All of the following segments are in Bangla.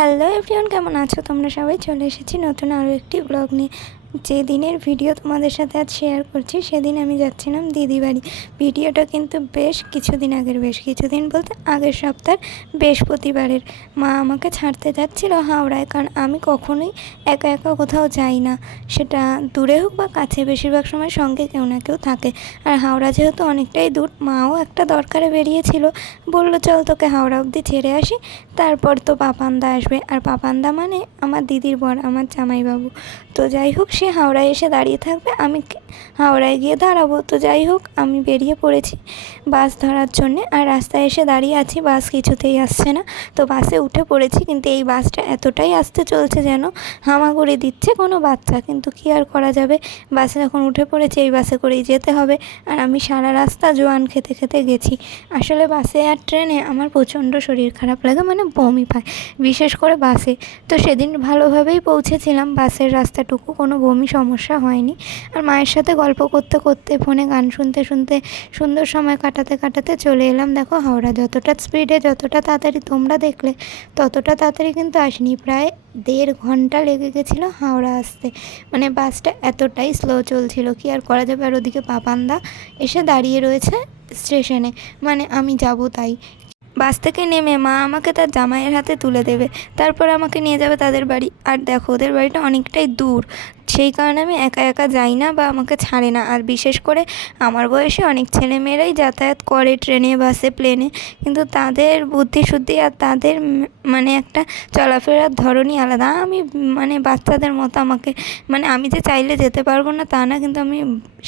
হ্যালো এভরিওয়ান, কেমন আছো তোমরা সবাই? চলে এসেছি নতুন আরও একটি ব্লগ নিয়ে। যে দিনের ভিডিও তোমাদের সাথে আজ শেয়ার করছি সেদিন আমি যাচ্ছিলাম দিদি বাড়ি। ভিডিওটা কিন্তু বেশ কিছুদিন বলতে আগের সপ্তাহের বৃহস্পতিবারের। মা আমাকে ছাড়তে যাচ্ছিল হাওড়ায়, কারণ আমি কখনোই একা একা কোথাও যাই না, সেটা দূরে হোক বা কাছে, বেশিরভাগ সময় সঙ্গে কেউ না কেউ থাকে। আর হাওড়া যেহেতু অনেকটাই দূর, মাও একটা দরকারে বেরিয়েছিল, বললো চল তোকে হাওড়া অবধি ছেড়ে আসি, তারপর তো পাপানদা আসবে। আর পাপানদা মানে আমার দিদির বর, আমার জামাইবাবু। তো যাই হোক, সে হাওড়ায় এসে দাঁড়িয়ে থাকবে, আমি হাওড়ায় গিয়ে দাঁড়াবো। তো যাই হোক, আমি বেরিয়ে পড়েছি বাস ধরার জন্যে। আর রাস্তায় এসে দাঁড়িয়ে আছি, বাস কিছুতেই আসছে না। তো বাসে উঠে পড়েছি, কিন্তু এই বাসটা এতটাই আস্তে চলছে যেন হামাগুড়ি দিচ্ছে কোনো বাচ্চা। কিন্তু কী আর করা যাবে, বাসে যখন উঠে পড়েছি এই বাসে করেই যেতে হবে। আর আমি সারা রাস্তা জোয়ান খেতে খেতে গেছি। আসলে বাসে আর ট্রেনে আমার প্রচণ্ড শরীর খারাপ লাগে, মানে বমি পায়, বিশেষ করে বাসে। তো সেদিন ভালোভাবেই পৌঁছেছিলাম, বাসের রাস্তাটুকু কোনো বমি সমস্যা হয়নি। আর মায়ের সাথে গল্প করতে করতে, ফোনে গান শুনতে শুনতে সুন্দর সময় কাটাতে কাটাতে চলে এলাম। দেখো, হাওড়া যতটা স্পিডে, যতটা তাড়াতাড়ি তোমরা দেখলে, ততটা তাড়াতাড়ি কিন্তু আসেনি। প্রায় 1.5 ঘন্টা লেগে গেছিলো হাওড়া আসতে, মানে বাসটা এতটাই স্লো চলছিল। কি আর করা যাবে। আর ওদিকে পাপানদা এসে দাঁড়িয়ে রয়েছে স্টেশনে, মানে আমি যাব তাই। বাস থেকে নেমে মা আমাকে তার জামাইয়ের হাতে তুলে দেবে, তারপর আমাকে নিয়ে যাবে তাদের বাড়ি। আর দেখো, ওদের বাড়িটা অনেকটাই দূর, সেই কারণে আমি একা একা যাই না বা আমাকে ছাড়ে না। আর বিশেষ করে আমার বয়সে অনেক ছেলেমেয়েরাই যাতায়াত করে ট্রেনে, বাসে, প্লেনে, কিন্তু তাদের বুদ্ধিশুদ্ধি আর তাদের মানে একটা চলাফেরার ধরনই আলাদা। আমি মানে বাচ্চাদের মতো, আমাকে মানে আমি যে চাইলে যেতে পারবো না তা না, কিন্তু আমি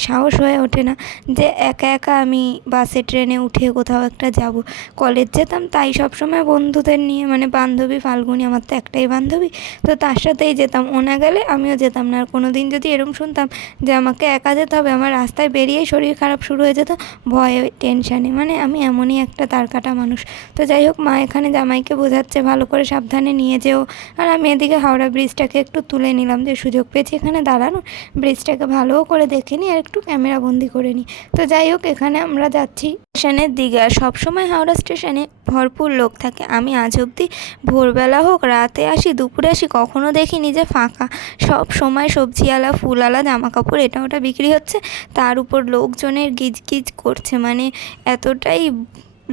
সাহস হয়ে ওঠে না যে একা একা আমি বাসে ট্রেনে উঠে কোথাও একটা যাব। কলেজ যেতাম তাই সবসময় বন্ধুদের নিয়ে, মানে বান্ধবী ফাল্গুনি, আমার তো একটাই বান্ধবী, তো তার সাথেই যেতাম। ও না গেলে আমিও যেতাম না। আর কোনো দিন যদি এরকম শুনতাম যে আমাকে একা যেতে হবে, আমার রাস্তায় বেরিয়েই শরীর খারাপ শুরু হয়ে যেত, ভয়ে, টেনশানে, মানে আমি এমনই একটা তারকাটা মানুষ। তো যাই হোক, মা এখানে জামাইকে বোঝাচ্ছে ভালো করে সাবধানে নিয়ে যেও। আর আমি এদিকে হাওড়া ব্রিজটাকে একটু তুলে নিলাম, যে সুযোগ পেয়েছি এখানে দাঁড়ানো, ব্রিজটাকে ভালো করে দেখে নিই আর একটু ক্যামেরা বন্দি করে নিই। তো যাই হোক, এখানে আমরা যাচ্ছি স্টেশনের দিকে। আর সবসময় হাওড়া স্টেশনে ভরপুর লোক থাকে। আমি আজ অবধি ভোরবেলা হোক, রাতে আসি, দুপুরে আসি, কখনো দেখিনি যে ফাঁকা। সব সময় সবজিওয়ালা, ফুলওয়ালা, জামা কাপড় এটা ওটা বিক্রি হচ্ছে, তার উপর লোকজনের গিজগিজ করছে, মানে এতটাই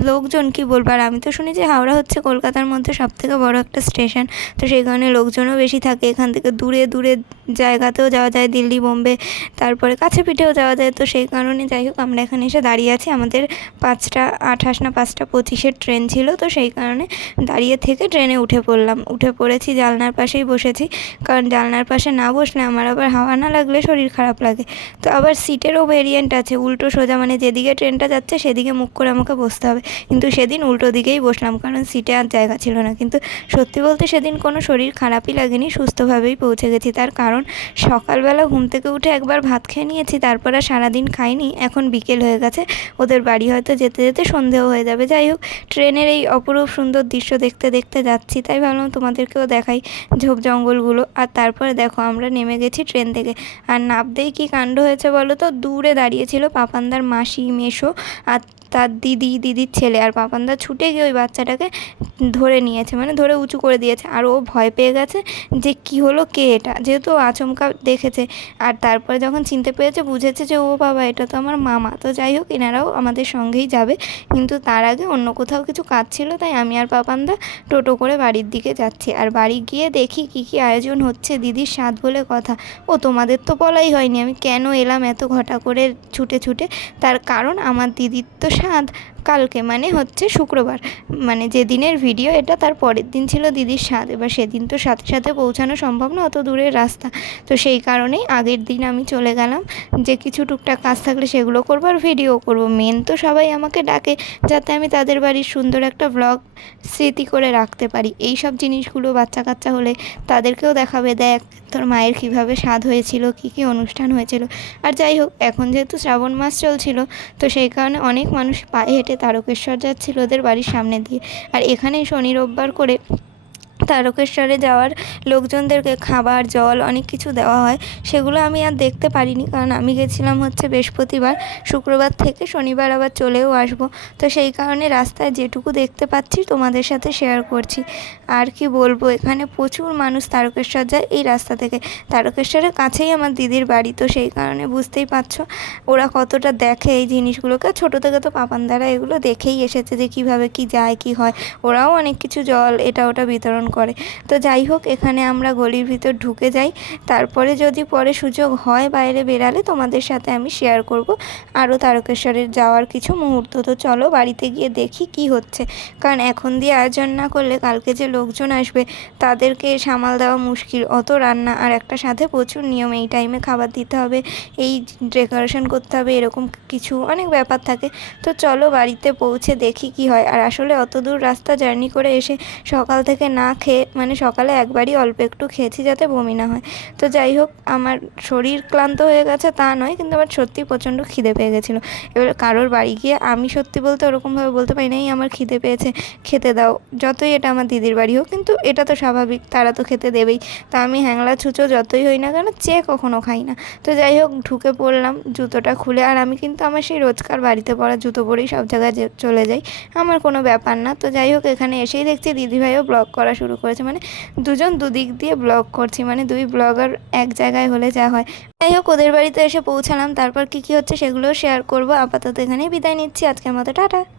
লোকজন, কি বলবো। আর আমি তো শুনি যে হাওড়া হচ্ছে কলকাতার মধ্যে সবথেকে বড় একটা স্টেশন, তো সেই কারণে লোকজনও বেশি থাকে। এখান থেকে দূরে দূরে জায়গাতেও যাওয়া যায়, দিল্লি, বোম্বে, তারপরে কাছে পিঠেও যাওয়া যায়। তো সেই কারণে যাই হোক, আমরা এখানে এসে দাঁড়িয়ে আছি। আমাদের 5:28 না 5:25 ট্রেন ছিল, তো সেই কারণে দাঁড়িয়ে থেকে ট্রেনে উঠে পড়লাম। উঠে পড়েছি, জানলার পাশেই বসেছি, কারণ জানলার পাশে না বসলে আমার আবার হাওয়া না লাগলে শরীর খারাপ লাগে। তো আবার সিটেরও ভেরিয়েন্ট আছে, উল্টো সোজা, মানে যেদিকে ট্রেনটা যাচ্ছে সেদিকে মুখ করে আমাকে বসতে হবে। কিন্তু সেদিন উল্টো দিকেই বসলাম, কারণ সিটে আর জায়গা ছিল না। কিন্তু সত্যি বলতে সেদিন কোনো শরীর খারাপই লাগেনি, সুস্থভাবেই পৌঁছে গেছি। তার কারণ সকালবেলা ঘুম থেকে উঠে একবার ভাত খেয়ে নিয়েছি, তারপর আর সারাদিন খাইনি। এখন বিকেল হয়ে গেছে, ওদের বাড়ি হয়তো যেতে যেতে সন্ধেও হয়ে যাবে। যাই হোক, ট্রেনের এই অপরূপ সুন্দর দৃশ্য দেখতে দেখতে যাচ্ছি, তাই ভাবলাম তোমাদেরকেও দেখাই ঝোপ জঙ্গলগুলো। আর তারপরে দেখো, আমরা নেমে গেছি ট্রেন থেকে। আর নামতেই কী কাণ্ড হয়েছে বলো তো, দূরে দাঁড়িয়েছিল পাপানদার মাসি, মেসো আর তার দিদির ছেলে। আর পাপানদা ছুটে গিয়ে ওই বাচ্চাটাকে ধরে নিয়েছে, মানে ধরে উঁচু করে দিয়েছে। আর ও ভয় পেয়ে গেছে যে কি হলো, কে এটা, যেহেতু আচমকা দেখেছে। আর তারপরে যখন চিনতে পেরেছে, বুঝেছে যে ও বাবা, এটা তো আমার মামা। তো যাই হোক, এনারাও আমাদের সঙ্গেই যাবে, কিন্তু তার আগে অন্য কোথাও কিছু কাজ ছিল, তাই আমি আর পাপানদা টোটো করে বাড়ির দিকে যাচ্ছি। আর বাড়ি গিয়ে দেখি কী কী আয়োজন হচ্ছে। দিদির স্বাদ বলে কথা, ও তোমাদের তো বলাই হয়নি আমি কেন এলাম এত ঘটা করে ছুটে ছুটে। তার কারণ আমার দিদির তো স্বাদ কালকে, মানে হচ্ছে শুক্রবার, মানে যেদিনের ভিডিও এটা তার পরের দিন ছিল দিদির স্বাদ। এবার সেদিন তো সাথে সাথে পৌঁছানো সম্ভব না, অত দূরের রাস্তা। তো সেই কারণেই আগের দিন আমি চলে গেলাম, যে কিছু টুকটাক কাজ থাকলে সেগুলো করবো আর ভিডিও করবো। মেন তো সবাই আমাকে ডাকে যাতে আমি তাদের বাড়ির সুন্দর একটা ব্লগ স্মৃতি করে রাখতে পারি। এই সব জিনিসগুলো বাচ্চা কাচ্চা হলে তাদেরকেও দেখাবে, দেখ তোর মায়ের কীভাবে স্বাদ হয়েছিল, কী কী অনুষ্ঠান হয়েছিল। আর যাই হোক, এখন যেহেতু শ্রাবণ মাস চলছিল, তো সেই কারণে অনেক মানুষ পায়ে হেঁটে তারকেশ্বর যাচ্ছিল ওদের বাড়ির সামনে দিয়ে। আর এখানেই শনি রোববার করে তারকেশ্বরে যাওয়ার লোকজনদেরকে খাবার জল অনেক কিছু দেওয়া হয়, সেগুলো আমি আর দেখতে পারিনি, কারণ আমি গেছিলাম হচ্ছে বৃহস্পতিবার, শুক্রবার থেকে শনিবার আবার চলেও আসবো। তো সেই কারণে রাস্তায় যেটুকু দেখতে পাচ্ছি তোমাদের সাথে শেয়ার করছি। আর কি বলবো, এখানে প্রচুর মানুষ তারকেশ্বর যায় এই রাস্তা থেকে। তারকেশ্বরের কাছেই আমার দিদির বাড়ি, তো সেই কারণে বুঝতেই পারছো ওরা কতটা দেখে এই জিনিসগুলোকে। ছোটো থেকে তো পাপানদারা এগুলো দেখেই এসেছে যে কিভাবে কি যায় কি হয়, ওরাও অনেক কিছু জল এটা ওটা বিতরণ করে। তো যাই হোক, এখানে আমরা গলির ভিতর ঢুকে যাই, তারপরে যদি পরে সুযোগ হয় বাইরে বেরালে তোমাদের সাথে আমি শেয়ার করব আরও তারকেশ্বরের যাওয়ার কিছু মুহূর্ত। তো চলো বাড়িতে গিয়ে দেখি কি হচ্ছে, কারণ এখন দিয়ে আয়োজন না করলে কালকে যে লোকজন আসবে তাদেরকে সামাল দেওয়া মুশকিল। অত রান্না আর একটা সাথে প্রচুর নিয়ম, এই টাইমে খাবার দিতে হবে, এই ডেকোরেশন করতে হবে, এরকম কিছু অনেক ব্যাপার থাকে। তো চলো বাড়িতে পৌঁছে দেখি কি হয়। আর আসলে অত দূর রাস্তা জার্নি করে এসে সকাল থেকে না খেয়ে, মানে সকালে একবারই অল্প একটু খেয়েছি যাতে বমি না হয়। তো যাই হোক, আমার শরীর ক্লান্ত হয়ে গেছে তা নয়, কিন্তু আমার সত্যি প্রচণ্ড খিদে পেয়ে গেছিলো। এবার কারোর বাড়ি গিয়ে আমি সত্যি বলতে ওরকমভাবে বলতে পারি নাই আমার খিদে পেয়েছে খেতে দাও, যতই এটা আমার দিদির বাড়ি হোক, কিন্তু এটা তো স্বাভাবিক, তারা তো খেতে দেবেই। তা আমি হ্যাংলা ছুঁচো যতই হই না কেন চেয়ে কখনো খাই না। তো যাই হোক, ঢুকে পড়লাম জুতোটা খুলে, আর আমি কিন্তু আমার সেই রোজকার বাড়িতে পরা জুতো পরেই সব জায়গায় চলে যাই, আমার কোনো ব্যাপার না। তো যাই হোক, এখানে এসেই দেখছি দিদিভাইও ব্লগ করা শুরু করেছে, মানে দুজন দুদিক দিয়ে ব্লগ করছি, মানে দুই ব্লগার এক জায়গায় হলে যা হয়। যাই হোক, ওদের বাড়িতে এসে পৌঁছালাম, তারপর কি হচ্ছে সেগুলোও শেয়ার করব। আপাতত এখানেই বিদায় নিচ্ছি, আজকের মতো টাটা।